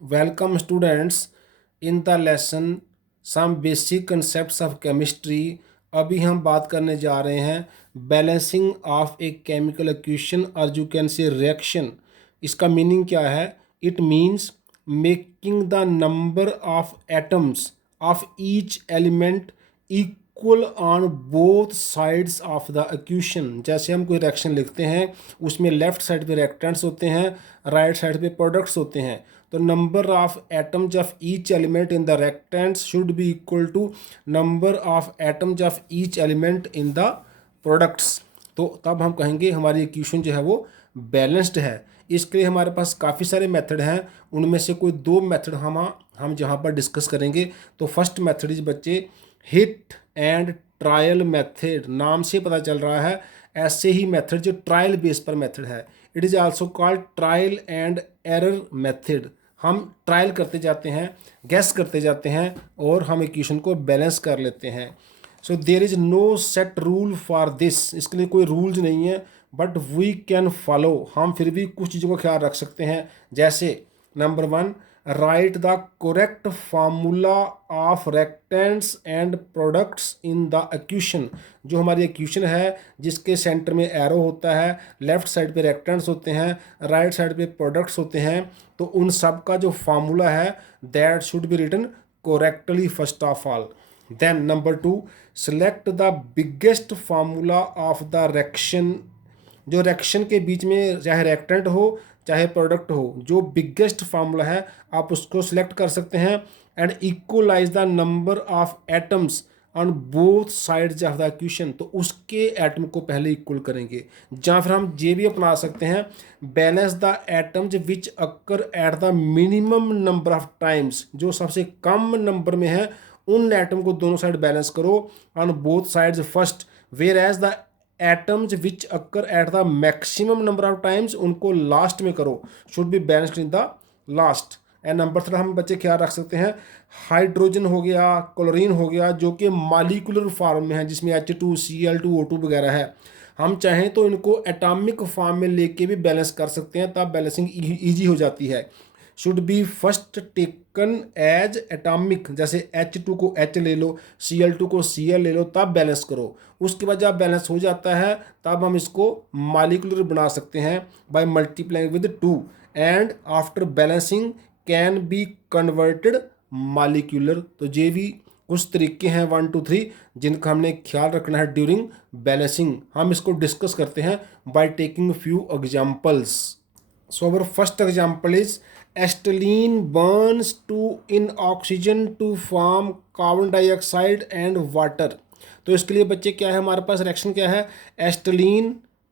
Welcome students in the lesson some basic concepts of chemistry। अभी हम बात करने जा रहे हैं balancing of a chemical equation और यू कैन से रिएक्शन। इसका मीनिंग क्या है? It means making the number of atoms of each element equal on both sides of the equation. जैसे हम कोई रिएक्शन लिखते हैं उसमें लेफ्ट साइड पे रिएक्टेंट्स होते हैं, राइट साइड पे प्रोडक्ट्स होते हैं। तो number of atoms of each element in the reactants should be equal to number of atoms of each element in the products. तो तब हम कहेंगे हमारी इक्वेशन जो है वो बैलेंस्ड है। इसके लिए हमारे पास काफ़ी सारे मेथड हैं, उनमें से कोई दो मेथड हम जहाँ पर डिस्कस करेंगे। तो फर्स्ट मेथड इज बच्चे हिट एंड ट्रायल मेथड। नाम से पता चल रहा है ऐसे ही मेथड जो ट्रायल बेस पर मेथड है। It is also called trial and error method. हम ट्रायल करते जाते हैं, गैस करते जाते हैं और हम इक्वेशन को बैलेंस कर लेते हैं। So there is no set rule for this. इसके लिए कोई रूल्स नहीं है, बट वी कैन फॉलो। हम फिर भी कुछ चीज़ों का ख्याल रख सकते हैं। जैसे number 1, write the correct formula of reactants and products in the equation. जो हमारी इक्वेशन है जिसके सेंटर में एरो होता है, लेफ्ट साइड पे रेक्टेंट्स होते हैं, राइट साइड पे प्रोडक्ट्स होते हैं, तो उन सब का जो फार्मूला है that should be written correctly first of all. Then number 2, select the biggest formula of the reaction. जो रिएक्शन के बीच में चाहे रिएक्टेंट हो चाहे प्रोडक्ट हो, जो बिगेस्ट फार्मूला है आप उसको सिलेक्ट कर सकते हैं। And equalize the number of atoms on both sides of the equation. तो उसके एटम को पहले इक्वल करेंगे। या फिर हम ये भी अपना सकते हैं, balance the atoms which occur at the minimum number of times. जो सबसे कम नंबर में है उन एटम को दोनों साइड बैलेंस करो on both sides first, whereas the atoms which occur at the maximum number of times उनको last में करो, should be balanced in the last. And number 3 हम बच्चे ख्याल रख सकते हैं, हाइड्रोजन हो गया, क्लोरीन हो गया, जो कि मालिकुलर फॉर्म में है जिसमें H2Cl2O2 वगैरह है। हम चाहें तो इनको एटॉमिक फॉर्म में लेके भी बैलेंस कर सकते हैं, तब बैलेंसिंग ईजी हो जाती है। Should be first taken as atomic. जैसे H2 को H ले लो, Cl2 को Cl ले लो, तब बैलेंस करो। उसके बाद जब बैलेंस हो जाता है तब हम इसको मालिकुलर बना सकते हैं bye multiplying with 2, and after balancing can be converted molecular. तो ये भी कुछ तरीके हैं 1 2 3 जिनका हमने ख्याल रखना है ड्यूरिंग बैलेंसिंग। हम इसको डिस्कस करते हैं by taking few examples. So our first example is acetylene burns to in oxygen to form carbon dioxide and water। तो इसके लिए बच्चे क्या है, हमारे पास रिएक्शन क्या है, एस्टलीन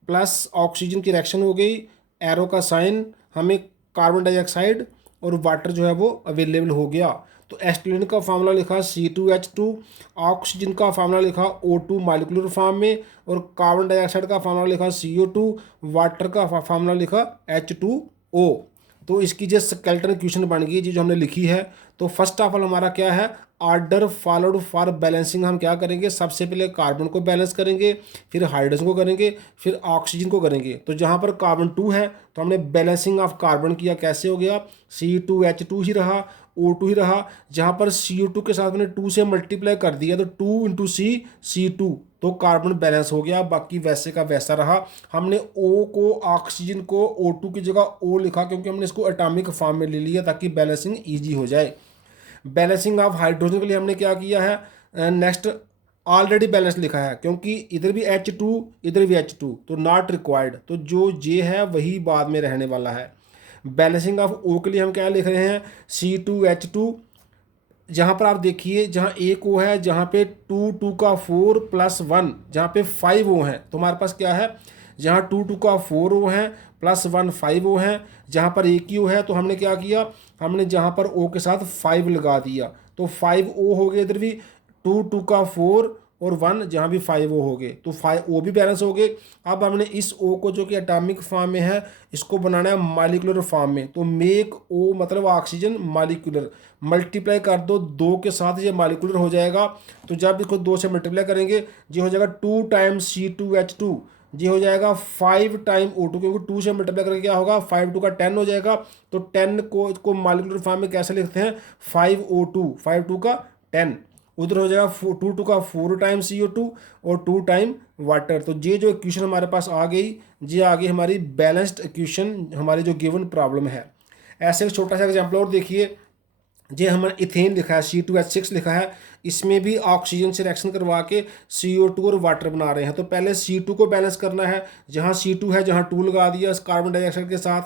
प्लस ऑक्सीजन की रिएक्शन हो गई, एरो का साइन, हमें कार्बन डाइऑक्साइड और वाटर जो है वो अवेलेबल हो गया। तो एस्टलीन का फार्मूला लिखा C2H2, ऑक्सीजन का फार्मूला लिखा O2 मालिकुलर फॉर्म में, और कार्बन डाइऑक्साइड का फार्मूला लिखा CO2, वाटर का फार्मूला लिखा H2O। तो इसकी जो स्केलेटन इक्वेशन बन गई जो हमने लिखी है। तो फर्स्ट ऑफ ऑल हमारा क्या है, ऑर्डर फॉलोड फॉर बैलेंसिंग। हम क्या करेंगे, सबसे पहले कार्बन को बैलेंस करेंगे, फिर हाइड्रोजन को करेंगे, फिर ऑक्सीजन को करेंगे। तो जहाँ पर कार्बन 2 है तो हमने बैलेंसिंग ऑफ कार्बन किया, कैसे हो गया, C2H2 ही रहा, O2 ही रहा। जहाँ पर CO2 के साथ मैंने 2 से मल्टीप्लाई कर दिया तो 2 इंटू C2, तो कार्बन बैलेंस हो गया, बाकी वैसे का वैसा रहा। हमने O को, ऑक्सीजन को O2 की जगह O लिखा क्योंकि हमने इसको एटॉमिक फॉर्म में ले लिया ताकि बैलेंसिंग ईजी हो जाए। बैलेंसिंग ऑफ हाइड्रोजन के लिए हमने क्या किया है, नेक्स्ट ऑलरेडी बैलेंस लिखा है क्योंकि इधर भी H2 इधर भी H2, तो नॉट रिक्वायर्ड। तो जो जे है वही बाद में रहने वाला है। बैलेंसिंग ऑफ O के लिए हम क्या लिख रहे हैं, C2H2। जहाँ पर आप देखिए, जहाँ एक O है, जहाँ पे 2 2 का 4 प्लस 1, जहाँ पे 5 O हैं, तो हमारे पास क्या है, जहाँ 2 2 का 4 O है प्लस 1 5 O है। जहाँ पर एक ही O है तो हमने क्या किया, हमने जहाँ पर O के साथ 5 लगा दिया, तो 5 O हो गए इधर भी, 2 2 का 4 और 1 जहाँ भी 5 O हो गए, तो 5 O भी बैलेंस हो गए। अब हमने इस O को जो कि एटॉमिक फॉर्म में है इसको बनाना है मालिकुलर फॉर्म में। तो मेक O मतलब ऑक्सीजन मालिकुलर, मल्टीप्लाई कर दो 2 के साथ, ये मालिकुलर हो जाएगा। तो जब इसको 2 से मल्टीप्लाई करेंगे ये हो जाएगा 2 टाइम्स C2H2, ये हो जाएगा 5 टाइम O2, क्योंकि 2 से मल्टीप्लाई करके क्या होगा, 5 टू का 10 हो जाएगा। तो 10 को मॉलिक्यूलर फॉर्म में कैसे लिखते हैं, 5O2, 5 टू का 10। उधर हो जाएगा 2 टू का 4 टाइम CO2 और 2 टाइम वाटर। तो ये जो इक्वेशन हमारे पास आ गई, ये आ गई हमारी बैलेंस्ड इक्वेशन, हमारी जो गिवन प्रॉब्लम है। ऐसे एक छोटा सा एग्जाम्पल और देखिए, ये हमारा इथेन लिखा है, C2H6 लिखा है, इसमें भी ऑक्सीजन से रिएक्शन करवा के CO2 और वाटर बना रहे हैं। तो पहले C2 को बैलेंस करना है, जहाँ C2 है जहाँ 2 लगा दिया कार्बन डाइऑक्साइड के साथ।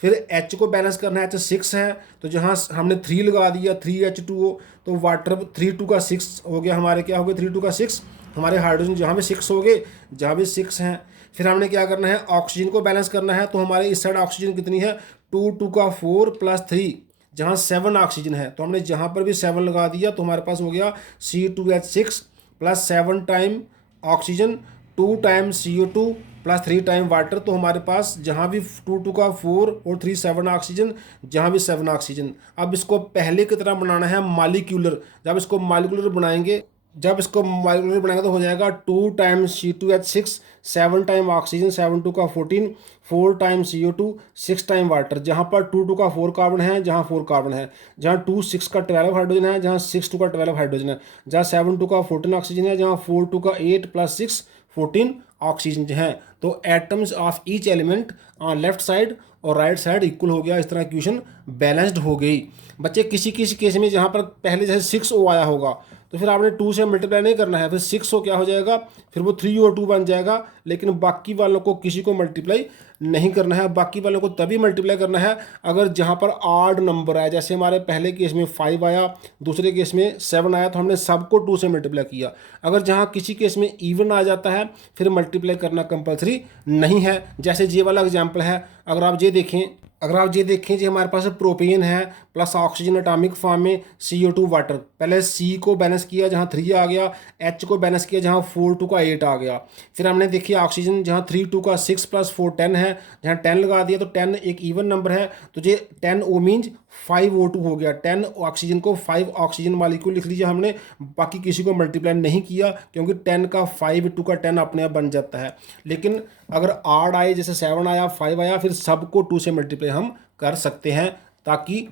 फिर H को बैलेंस करना है, H6 है तो जहाँ हमने 3 लगा दिया 3H2O, तो वाटर 3 2 का 6 हो गया हमारे, क्या हो गया 3 2 का 6, हमारे हाइड्रोजन जहाँ भी 6 हो गए, जहाँ भी 6 हैं। फिर हमने क्या करना है, ऑक्सीजन को बैलेंस करना है, तो हमारे इस साइड ऑक्सीजन कितनी है, 2 2 का 4 प्लस 3, जहाँ 7 ऑक्सीजन है, तो हमने जहाँ पर भी 7 लगा दिया तो हमारे पास हो गया C2H6 plus 7 time oxygen, 2 time CO2 plus 3 time water. तो हमारे पास जहाँ भी 2 2 का 4 और 3 7 ऑक्सीजन, जहाँ भी 7 ऑक्सीजन। अब इसको पहले की तरह बनाना है मॉलिक्यूलर। जब इसको मॉलिक्यूलर बनाएंगे, तो हो जाएगा 2 टाइम C2H6, 7 टाइम ऑक्सीजन, 7 2 का 14, 4 टाइम CO2, 6 टाइम वाटर। जहाँ पर 2 2 का 4 कार्बन है, जहाँ 4 कार्बन है, जहाँ 2 6 का 12 हाइड्रोजन है, जहाँ 6 2 का 12 हाइड्रोजन है, जहाँ 7 2 का 14 ऑक्सीजन है, जहाँ 4 2 का 8 प्लस 6 14 ऑक्सीजन हैं। तो atoms of each element on left side और राइट साइड इक्वल हो गया। इस तरह इक्वेशन बैलेंस्ड हो गई। बच्चे किसी किसी केस में जहाँ पर पहले जैसे 6O आया होगा, तो फिर आपने 2 से मल्टीप्लाई नहीं करना है, फिर 6O क्या हो जाएगा, फिर वो 3O2 बन जाएगा। लेकिन बाकी वालों को किसी को मल्टीप्लाई नहीं करना है। बाकी वालों को तभी मल्टीप्लाई करना है अगर जहाँ पर आड नंबर आया। जैसे हमारे पहले केस में 5 आया, दूसरे केस में 7 आया, तो हमने सबको 2 से मल्टीप्लाई किया। अगर जहाँ किसी केस में इवन आ जाता है, फिर मल्टीप्लाई करना कंपलसरी नहीं है। जैसे ये वाला एग्जाम्पल है, अगर आप ये देखें जी, हमारे पास प्रोपेन है प्लस ऑक्सीजन एटॉमिक फॉर्म में CO2 वाटर। पहले C को बैलेंस किया जहाँ 3 आ गया, H को बैलेंस किया जहाँ 4 2 का 8 आ गया। फिर हमने देखी ऑक्सीजन जहाँ 3 2 का 6 प्लस 4 10 है, जहाँ 10 लगा दिया तो 10 एक इवन नंबर है, तो ये 10O मीन्स 5O2 हो गया। 10 ऑक्सीजन को 5 ऑक्सीजन मालिक्यूल लिख लीजिए हमने, बाकी किसी को मल्टीप्लाई नहीं किया, क्योंकि 10 का 5 2 का 10 अपने आप बन जाता है। लेकिन अगर आड आए, जैसे 7 आया 5 आया, फिर सबको 2 से मल्टीप्लाई हम कर सकते हैं, ताकि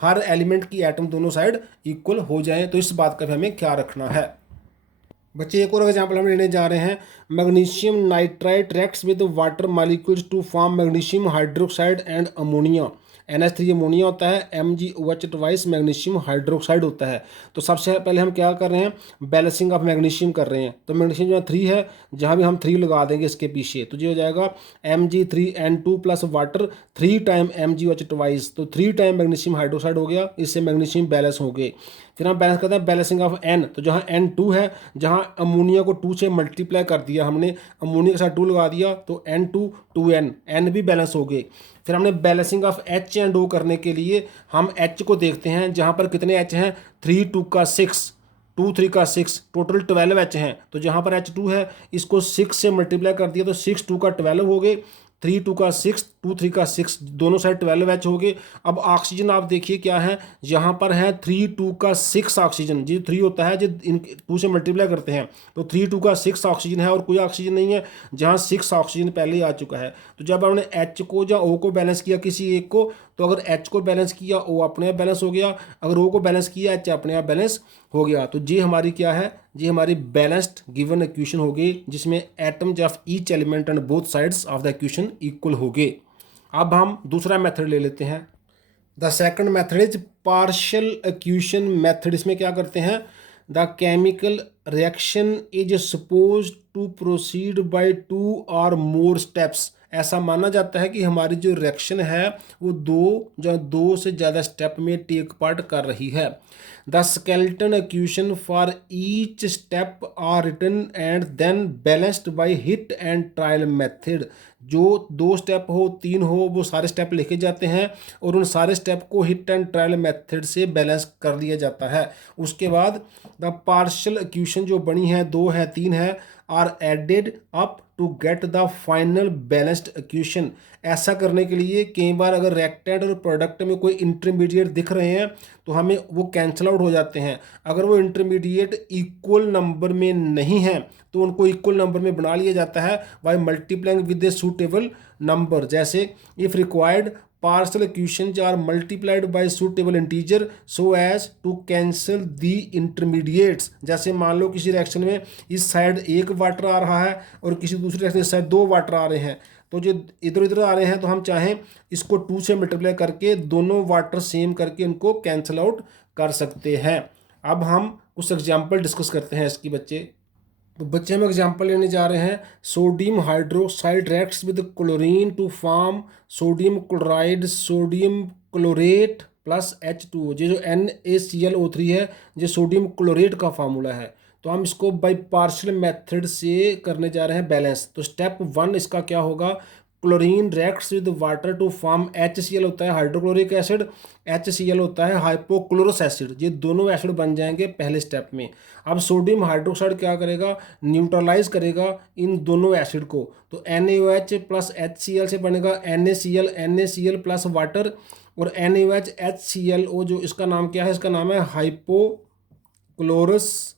हर एलिमेंट की एटम दोनों साइड इक्वल हो जाएं। तो इस बात का भी हमें क्या रखना है। बच्चे एक और एग्जाम्पल हम लेने जा रहे हैं। Magnesium nitrite reacts with water molecules to form magnesium hydroxide and ammonia. NH3 ammonia होता है, MgOH ट्वाइस मैग्नीशियम हाइड्रोक्साइड होता है। तो सबसे पहले हम क्या कर रहे हैं, बैलेंसिंग ऑफ मैग्नीशियम कर रहे हैं। तो मैग्नीशियम जो 3 है, जहाँ भी हम 3 लगा देंगे इसके पीछे, तो ये हो जाएगा Mg3N2 plus water 3 time MgOH twice. तो 3 टाइम मैग्नीशियम हाइड्रोक्साइड हो गया, इससे मैग्नीशियम बैलेंस हो गए। फिर हम बैलेंस करते हैं बैलेंसिंग ऑफ N। तो जहाँ N2 है, जहाँ अमोनिया को 2 से मल्टीप्लाई कर दिया हमने, अमोनिया के साथ 2 लगा दिया, तो N2 2N, N भी बैलेंस हो गए। फिर हमने balancing of H and O करने के लिए हम H को देखते हैं, जहाँ पर कितने H हैं, 3 2 का 6, 2 3 का 6, टोटल 12 H हैं। तो जहाँ पर H2 है, इसको 6 से मल्टीप्लाई कर दिया, तो 6 2 का 12 हो गए, 3 2 का 6, 2 3 का 6, दोनों साइड 12 H हो गए। अब ऑक्सीजन आप देखिए क्या है, यहाँ पर है 3 2 का 6 ऑक्सीजन। जी 3 होता है, जो इन 2 से मल्टीप्लाई करते हैं, तो 3 2 का 6 ऑक्सीजन है, और कोई ऑक्सीजन नहीं है, जहाँ 6 ऑक्सीजन पहले ही आ चुका है। तो जब हमने H को या O को बैलेंस किया किसी एक को, तो अगर H को बैलेंस किया O अपने आप बैलेंस हो गया, अगर O को बैलेंस किया H अपने आप बैलेंस हो गया। तो ये हमारी क्या है, ये हमारी बैलेंस्ड गिवन इक्वेशन हो गई, जिसमें atoms of each element and both sides of the equation equal हो गए। अब हम दूसरा मेथड ले लेते हैं। The second method is partial equation method. इसमें क्या करते हैं, the chemical reaction is suppose to proceed by 2 और मोर स्टेप्स। ऐसा माना जाता है कि हमारी जो रिएक्शन है वो 2 से ज़्यादा स्टेप में टेक पार्ट कर रही है। The skeleton equation for each step are written and then balanced by hit and trial method. जो 2 स्टेप हो 3 हो, वो सारे स्टेप लिखे जाते हैं, और उन सारे स्टेप को हिट एंड ट्रायल मेथड से बैलेंस कर दिया जाता है। उसके बाद द पार्शियल इक्वेशन जो बनी है, 2 है 3 है, are added up to get the final balanced equation ऐसा करने के लिए कई बार अगर रिएक्टेंट और प्रोडक्ट में कोई इंटरमीडिएट दिख रहे हैं तो हमें वो कैंसिल आउट हो जाते हैं। अगर वो इंटरमीडिएट इक्वल नंबर में नहीं है तो उनको इक्वल नंबर में बना लिया जाता है by multiplying with a suitable number. जैसे if required partial equations are multiplied by suitable integer so as to cancel the intermediates. जैसे मान लो किसी रिएक्शन में इस साइड एक वाटर आ रहा है और किसी दूसरी रिएक्शन इस साइड दो वाटर आ रहे हैं, तो जो इधर उधर आ रहे हैं तो हम चाहें इसको 2 से मल्टीप्लाई करके दोनों वाटर सेम करके उनको कैंसिल आउट कर सकते हैं। अब हम कुछ एग्जाम्पल डिस्कस करते हैं इसकी बच्चे। तो बच्चे हम एग्जाम्पल लेने जा रहे हैं। Sodium hydroxide reacts with chlorine to form sodium chloride sodium chlorate plus H2O। ये जो NaClO3 है ये सोडियम क्लोरेट का फार्मूला है। तो हम इसको बाय पार्शियल मेथड से करने जा रहे हैं बैलेंस। तो स्टेप 1 इसका क्या होगा, chlorine reacts with water to form HCl होता है हाइड्रोक्लोरिक एसिड, HCl होता है हाइपोक्लोरस एसिड। ये दोनों एसिड बन जाएंगे पहले स्टेप में। अब सोडियम हाइड्रोक्साइड क्या करेगा, न्यूट्रलाइज करेगा इन दोनों एसिड को। तो NaOH प्लस HCl से बनेगा NaCl प्लस वाटर, और NaOH HClO जो इसका नाम क्या है, इसका नाम है हाइपोक्लोरस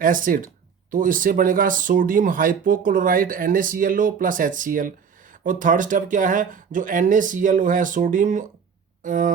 एसिड। तो इससे बनेगा sodium hypochloride NaClO plus HCl। और थर्ड स्टेप क्या है, जो NaClO है सोडियम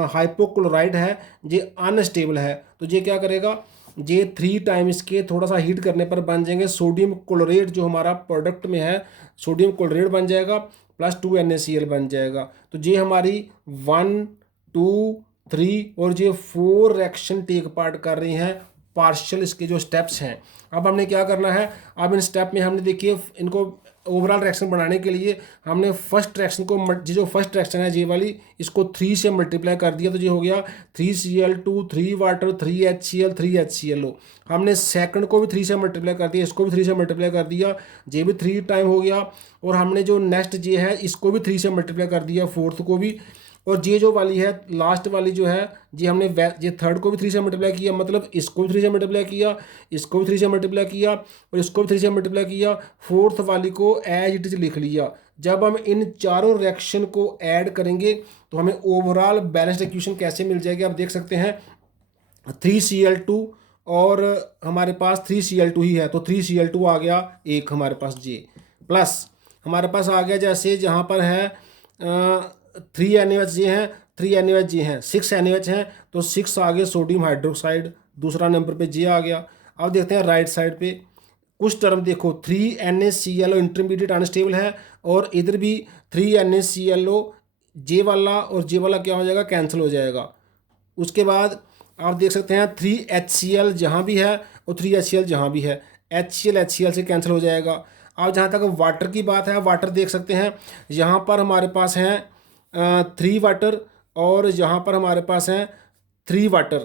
हाइपोक्लोराइड है ये अनस्टेबल है, तो ये क्या करेगा, ये 3 टाइम इसके थोड़ा सा हीट करने पर बन जाएंगे सोडियम क्लोरेट। जो हमारा प्रोडक्ट में है सोडियम क्लोरेट बन जाएगा प्लस 2 NaCl बन जाएगा। तो ये हमारी 1 2 3 और ये 4 रिएक्शन टेक पार्ट कर रही हैं पार्शियल इसके जो स्टेप्स हैं। अब हमने क्या करना है, अब इन स्टेप में हमने देखिए इनको ओवरऑल रिएक्शन बनाने के लिए हमने फर्स्ट रिएक्शन को जो फर्स्ट रिएक्शन है ये वाली इसको 3 से मल्टीप्लाई कर दिया, तो ये हो गया 3Cl2 3 वाटर 3HCl 3HClO। हमने सेकंड को भी 3 से मल्टीप्लाई कर दिया, इसको भी 3 से मल्टीप्लाई कर दिया, ये भी 3 टाइम हो गया। और हमने जो नेक्स्ट ये है इसको भी 3 से मल्टीप्लाई कर दिया, फोर्थ को भी। और ये जो वाली है लास्ट वाली जो है ये हमने ये थर्ड को भी 3 से मल्टीप्लाई किया, मतलब इसको भी 3 से मल्टीप्लाई किया, इसको भी 3 से मल्टीप्लाई किया और इसको भी 3 से मल्टीप्लाई किया, फोर्थ वाली को एज इट इज लिख लिया। जब हम इन चारों रिएक्शन को ऐड करेंगे तो हमें ओवरऑल बैलेंस्ड इक्वेशन कैसे मिल जाएगी, आप देख सकते हैं 3Cl2 और हमारे पास 3Cl2 ही है, तो 3Cl2 आ गया एक हमारे पास जे, प्लस हमारे पास आ गया जैसे जहाँ पर है 3 NaOH ये हैं, 3 NaOH ये हैं, 6 NaOH हैं, तो 6 आ गए सोडियम हाइड्रोक्साइड, दूसरा नंबर पे जे आ गया। अब देखते हैं राइट साइड पे कुछ टर्म देखो, 3 NaClO इंटरमीडिएट अनस्टेबल है और इधर भी 3 NaClO जे वाला और जे वाला क्या हो जाएगा, कैंसिल हो जाएगा। उसके बाद आप देख सकते हैं 3HCl जहाँ भी है और 3HCl जहाँ भी है, HCl से कैंसिल हो जाएगा। अब जहाँ तक वाटर की बात है, वाटर देख सकते हैं यहाँ पर हमारे पास हैं 3 वाटर और यहाँ पर हमारे पास हैं 3 वाटर,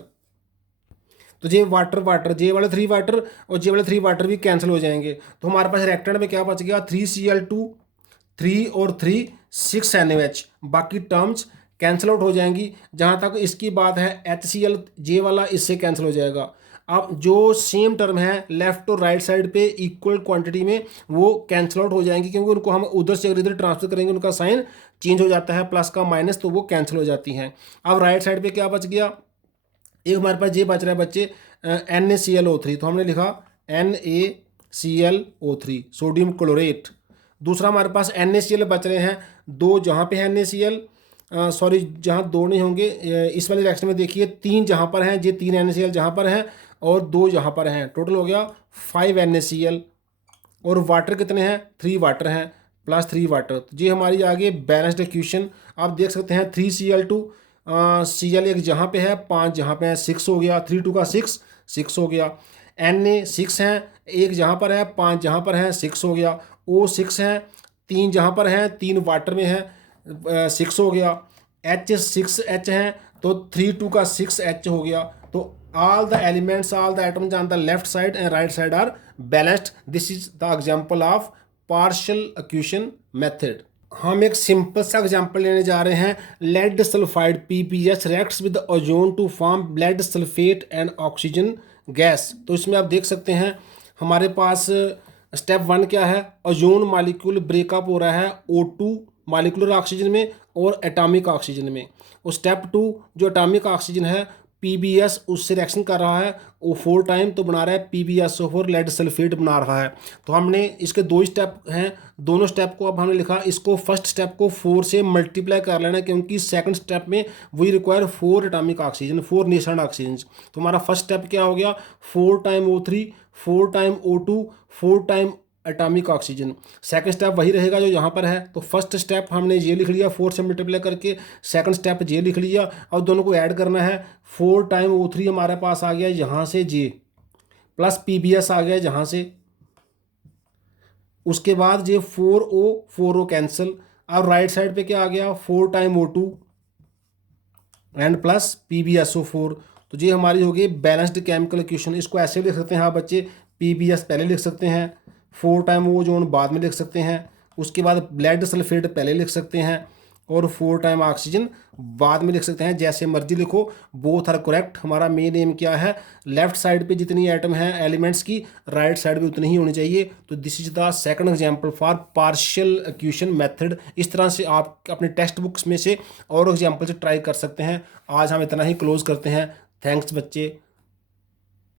तो ये वाटर जे वाले 3 वाटर और जे वाले 3 वाटर भी कैंसिल हो जाएंगे। तो हमारे पास रिएक्टेंट में क्या बच गया, 3Cl2 3 और 3 6 NaOH, बाकी टर्म्स कैंसिल आउट हो जाएंगी। जहाँ तक इसकी बात है HCl जे वाला इससे कैंसिल हो जाएगा। अब जो सेम टर्म है लेफ्ट और राइट साइड पे इक्वल क्वांटिटी में वो कैंसिल आउट हो जाएंगी, क्योंकि उनको हम उधर से अगर इधर ट्रांसफर करेंगे उनका साइन चेंज हो जाता है प्लस का माइनस, तो वो कैंसिल हो जाती हैं। अब राइट साइड पे क्या बच गया, एक हमारे पास ये बच रहा है बच्चे NaClO3, तो हमने लिखा NaClO3 सोडियम क्लोरेट। दूसरा हमारे पास NaCl बच रहे हैं 2, जहाँ पे है NaCl सॉरी जहाँ 2 नहीं होंगे इस वाले रिएक्शन में देखिए 3 जहाँ पर हैं, ये 3 NaCl जहाँ पर हैं और 2 यहाँ पर हैं, टोटल हो गया 5 NaCl। और वाटर कितने हैं, 3 वाटर हैं प्लस 3 वाटर। तो ये हमारी आगे बैलेंस्ड इक्वेशन आप देख सकते हैं 3Cl2 Cl एक जहाँ पे है 5 जहाँ पे है 6 हो गया, 3 2 का 6 हो गया। Na 6 हैं, एक जहाँ पर है 5 जहाँ पर है 6 हो गया। O 6 हैं, 3 जहाँ पर हैं 3 वाटर में है 6 हो गया। H 6H हैं, तो 3 2 का 6H हो गया। तो all the elements, all the atoms on the left side and right side are balanced. This is the example of partial equation method. हम एक सिंपल सा एग्जांपल लेने जा रहे हैं। Lead sulphide PbS reacts with ozone to form lead sulphate and oxygen gas. तो इसमें आप देख सकते हैं हमारे पास स्टेप 1 क्या है, ओजोन मॉलिक्यूल ब्रेकअप हो रहा है O2 मॉलिक्यूलर ऑक्सीजन में और एटॉमिक ऑक्सीजन में। और स्टेप 2 जो एटॉमिक ऑक्सीजन है PbS उससे रिएक्शन कर रहा है O4 टाइम, तो बना रहा है PbSO4 लेड सल्फेट बना रहा है। तो हमने इसके दो ही स्टेप हैं, दोनों स्टेप को अब हमने लिखा, इसको फर्स्ट स्टेप को 4 से मल्टीप्लाई कर लेना क्योंकि सेकंड स्टेप में we require 4 atomic oxygen, 4 national oxygen. तो हमारा फर्स्ट स्टेप क्या हो गया, 4 time O3, 4 time O2, 4 time atomic oxygen. Second step वही रहेगा जो यहाँ पर है। तो फर्स्ट स्टेप हमने ये लिख लिया 4 से मल्टीप्लाई करके, सेकंड स्टेप ये लिख लिया। अब दोनों को ऐड करना है, 4 टाइम O3 हमारे पास आ गया यहाँ से जे, प्लस PbS आ गया यहाँ से, उसके बाद ये 4O कैंसिल। अब राइट साइड पे क्या आ गया, 4 time O2 and plus PbSO4। तो ये हमारी हो गई बैलेंस्ड केमिकल इक्वेशन। इसको ऐसे लिख सकते हैं हाँ बच्चे, PbS पहले लिख सकते हैं, 4 टाइम ओजोन बाद में लिख सकते हैं, उसके बाद लेड सल्फेट पहले लिख सकते हैं और 4 टाइम ऑक्सीजन बाद में लिख सकते हैं, जैसे मर्जी लिखो, बोथ आर करेक्ट। हमारा मेन एम क्या है, लेफ्ट साइड पे जितनी आइटम है एलिमेंट्स की, राइट साइड पे उतनी ही होनी चाहिए। तो this is the second example for partial equation method. इस तरह से आप अपने टेक्स्ट बुक्स में से और एग्जांपल से ट्राई कर सकते हैं। आज हम इतना ही क्लोज करते हैं। थैंक्स बच्चे।